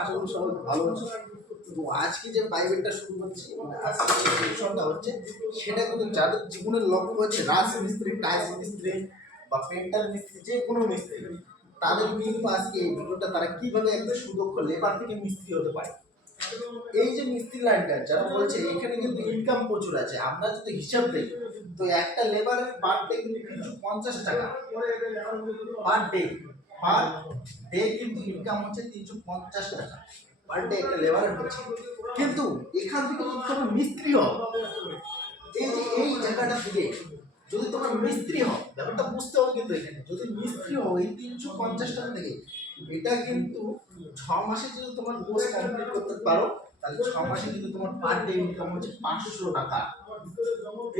আশা করি সবাই ভালো আছে তো আজকে যে প্রাইভেটটা শুরু করছি মানে আজকে হচ্ছে, সেটা কিন্তু যাদের জীবনের লক্ষ্য হচ্ছে রাজ মিস্ত্রি, টাইলস মিস্ত্রি বা পেন্টার মিস্ত্রি, যে কোনো মিস্ত্রি, তাদের কিন্তু আজকে এই ভিডিওটা তারা কীভাবে একটা সুদক্ষ লেবার থেকে মিস্ত্রি হতে পারে? এই যে মিস্ত্রি লাইনটা যারা বলছে এখানে কিন্তু ইনকাম প্রচুর আছে, আমরা যদি হিসাব দিই, তো একটা লেবারের পার ডে কিন্তু পঞ্চাশ টাকা পার ডে পার ডে কিন্তু ইনকাম হচ্ছে তিনশো পঞ্চাশ টাকা। পার ডে একটা লেবারের হচ্ছে। কিন্তু এখান থেকে যদি তোমার মিস্ত্রি হও, এই যে এই জায়গাটা থেকে যদি তোমার মিস্ত্রি হও, ব্যাপারটা বুঝতে হবে কিন্তু এখানে, যদি মিস্ত্রি হও, এই তিনশো পঞ্চাশ টাকা থেকে, এটা কিন্তু ছ মাসে যদি তোমার কোর্স কমপ্লিট করতে পারো, তাহলে ছ মাসে কিন্তু তোমার পার ডে ইনকাম হচ্ছে পাঁচশো টাকা।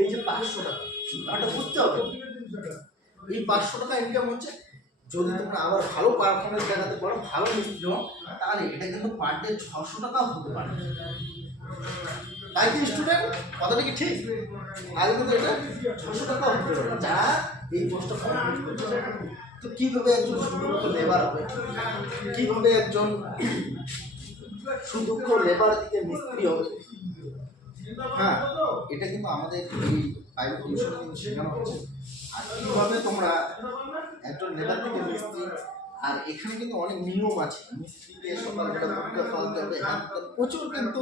এই যে পাঁচশো টাকা, ব্যাপারটা বুঝতে হবে। এই পাঁচশো টাকা ইনকাম হচ্ছে যদি তোমরা আবার ভালো পারফরমেন্স দেখাতে পারো, ভালো মিস্ত্রি হও তাহলে এটা কিন্তু পার ডে ছশো টাকা হতে পারে। তাই কি স্টুডেন্ট কথাটা কি ঠিক? তাহলে কিন্তু এটা ছশো টাকা হতে পারে। যারা এই কোর্সটা কমপ্লিট করছে তো কীভাবে একজন সুদক্ষ লেবার হবে? কীভাবে একজন সুদক্ষ লেবার থেকে মিস্ত্রি হবে? হ্যাঁ এটা কিন্তু আমাদের এই প্রাইভেট টিউশনে কিন্তু শেখানো হচ্ছে। আর কীভাবে তোমরা একজন লেবার থেকে মিস্ত্রি, আর এখানে কিন্তু অনেক নিয়ম আছে। মিস্ত্রিকে সকালবেলা ভূমিকা খাওয়াতে হবে হ্যান প্রচুর কিন্তু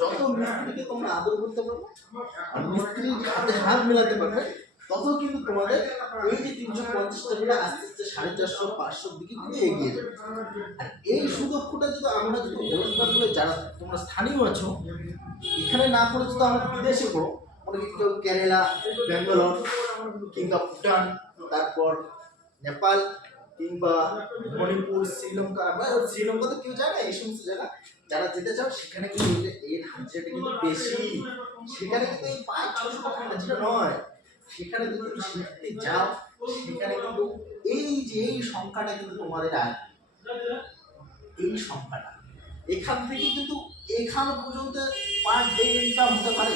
যত মিস্ত্রিকে তোমরা আদর করতে পারবে, আর মিস্ত্রির হাতে হাত মেলাতে পারবে, তত কিন্তু তোমাদের এই যে তিনশো পঞ্চাশ টাকা আস্তে আস্তে সাড়ে চারশো, পাঁচশোর দিকে কিন্তু এগিয়ে যাবে। আর এই সুদক্ষটা যদি আমরা যদি ওয়েস্ট বেঙ্গলে যারা তোমরা স্থানীয় আছো, এখানে না করে যদি আমরা বিদেশে করো করি কেউ কেরালা, ব্যাঙ্গালোর, কিংবা ভুটান, তারপর নেপাল কিংবা মণিপুর, শ্রীলঙ্কা, আমরা শ্রীলঙ্কা তো কেউ যায় না, এই সমস্ত জায়গা। যারা যেতে চাও, সেখানে কিন্তু এই হাজিরাটা কিন্তু বেশি। সেখানে কিন্তু এই পাঁচ, ছশো টাকা হাজিরা নয়, সেখানে যদি তুমি শিখতে যাও, সেখানে কিন্তু এই যে, এই সংখ্যাটা কিন্তু তোমাদের আয় এই সংখ্যাটা। এখান থেকে কিন্তু এখান পর্যন্ত পার ডে ইনকাম হতে পারে।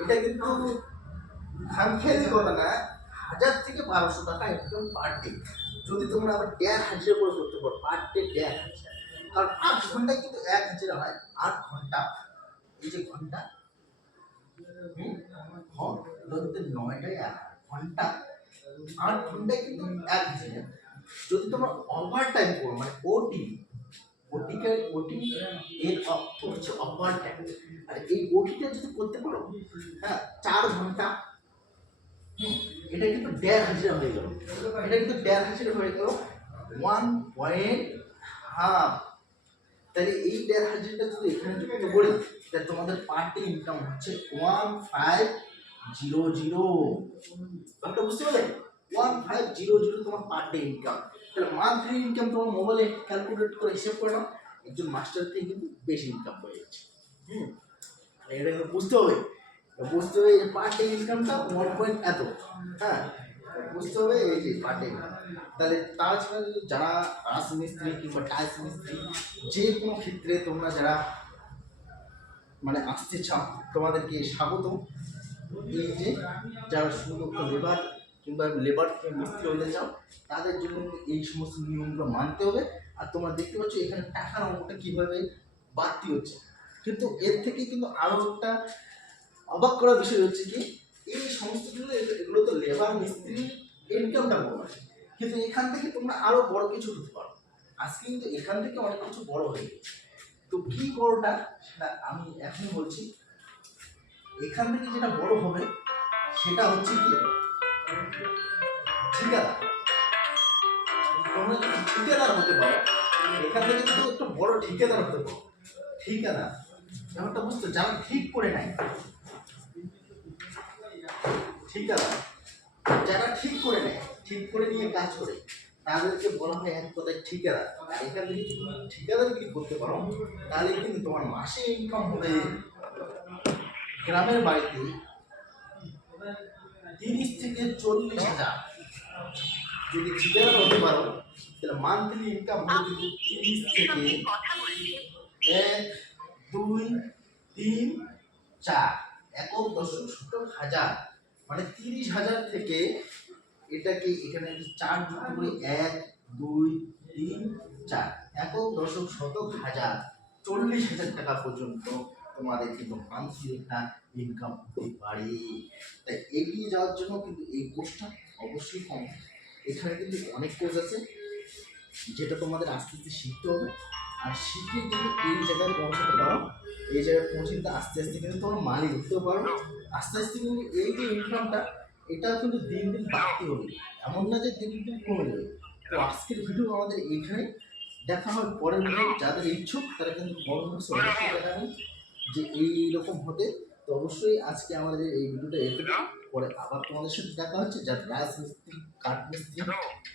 এটা কিন্তু খামখেয়ালি কথা না? হাজার থেকে বারোশো টাকা একদম পার ডে যদি তোমরা আবার দেড় হাজার করে করতে পারো পার ডে দেড় হাজার। কারণ আট ঘন্টায় কিন্তু এক হাজার হয়, আট ঘণ্টা। এই যে ঘণ্টা নয়টায় এক ঘণ্টা। আট ঘন্টায় কিন্তু এক হাজার। যদি তোমরা ওভার টাইম করো মানে ওটি ওটিকে ওটি এর হচ্ছে ওভার টাইম আর এই ওটিটা যদি করতে পারো হ্যাঁ চার ঘণ্টা এটা কিন্তু দেড় হাজার হয়ে গেল। এটা কিন্তু দেড় হাজার হয়ে গেল। ওয়ান পয়েন্ট হাফ তাহলে এই দেড় হাজারটা যদি এখানে যুক্ত করি, তাহলে তোমাদের পার ডে ইনকাম হচ্ছে ওয়ান ফাইভ জিরো জিরো ব্যাপারটা বুঝতে পারলে? ওয়ান ফাইভ জিরো জিরো তোমার পার ডে ইনকাম তাহলে মান্থলি ইনকাম তোমার মোবাইলে ক্যালকুলেট করে হিসেব করে একজন মাস্টার থেকে কিন্তু বেশি ইনকাম হয়ে যাচ্ছে। হুম? এটা কিন্তু বুঝতে হবে। বুঝতে হবে এই পার ডে ইনকামটা ওয়ান পয়েন্ট এত হ্যাঁ? বুঝতে হবে এই যে পার ডে তাহলে তাছাড়া যদি যারা রাস মিস্ত্রি কিংবা টাইলস মিস্ত্রি, যে কোনো ক্ষেত্রে তোমরা যারা মানে আসতে চাও, তোমাদেরকে স্বাগত এই যে যারা সুদক্ষ লেবার কিংবা লেবার মিস্ত্রি হতে চাও, তাদের জন্য এই সমস্ত নিয়মগুলো মানতে হবে। আর তোমরা দেখতে পাচ্ছ এখানে টাকার অঙ্কটা কীভাবে বাড়তি হচ্ছে। কিন্তু এর থেকে কিন্তু আরও একটা অবাক করার বিষয় হচ্ছে কি, এই সমস্তগুলো এগুলো- তো লেবার মিস্ত্রি ইনকামটা বড় কিন্তু এখান থেকে তোমরা আরও বড় কিছু হতে পারো। আজকে কিন্তু এখান থেকে অনেক কিছু বড় হয়ে গেছে। তো কি বড়টা সেটা আমি এখন বলছি। এখান থেকে যেটা বড় হবে, সেটা হচ্ছে কি, ঠিকাদার। ঠিকাদার হতে পারো, এখান থেকে কিন্তু একটা বড় ঠিকাদার হতে পারো, ঠিকাদার, ব্যাপারটা বুঝতে যারা ঠিক করে নেয়। ঠিকাদার যারা ঠিক করে নেয় ঠিক করে নিয়ে কাজ করে তাদেরকে বলা হয় এক কথায় ঠিকাদার আর এখান থেকে যদি তুমি ঠিকাদারগিরি করতে পারো তাহলে কিন্তু তোমার মাসে ইনকাম হবে গ্রামের বাড়িতে তিরিশ থেকে চল্লিশ হাজার। যদি ঠিকাদার হতে পারো তাহলে মান্থলি ইনকাম হবে তিরিশ থেকে এক দুই তিন চার একক দশক শতক হাজার। মানে তিরিশ হাজার থেকে এটাকে এখানে চার যুক্ত করে এক, দুই, তিন, চার, একক দশক শতক হাজার চল্লিশ হাজার টাকা পর্যন্ত তোমাদের কিন্তু মান্থলি একটা ইনকাম হতে পারে। তাই এগিয়ে যাওয়ার জন্য কিন্তু এই কোর্সটা অবশ্যই কম। এখানে কিন্তু অনেক কোর্স আছে, যেটা তোমাদের আস্তে আস্তে শিখতে হবে। আর শিখে কিন্তু এই জায়গায় পৌঁছাতে পারো। এই জায়গায় পৌঁছে কিন্তু আস্তে আস্তে কিন্তু তোমার মালিক হতেও পারো। আস্তে আস্তে কিন্তু এই যে ইনকামটা এটা কিন্তু দিন দিন বাড়তে হবে। এমন না যে দিন দিন কমে যাবে। তো আজকের ভিডিও আমাদের এইখানে দেখা হয় পরের ভিডিও যাদের ইচ্ছুক, তারা কিন্তু বড় অবশ্যই দেখাবেন যে এইরকম হতে অবশ্যই আজকে আমাদের এই ভিডিওটা এতটা পরে আবার তোমাদের সাথে দেখা হচ্ছে যা রাজমিস্ত্রি কাঠ মিস্ত্রি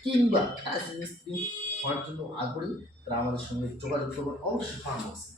কিংবা রাজমিস্ত্রি হওয়ার জন্য আগ্রহী তারা আমাদের সঙ্গে যোগাযোগ করবেন অবশ্যই ফার্ম হাউসে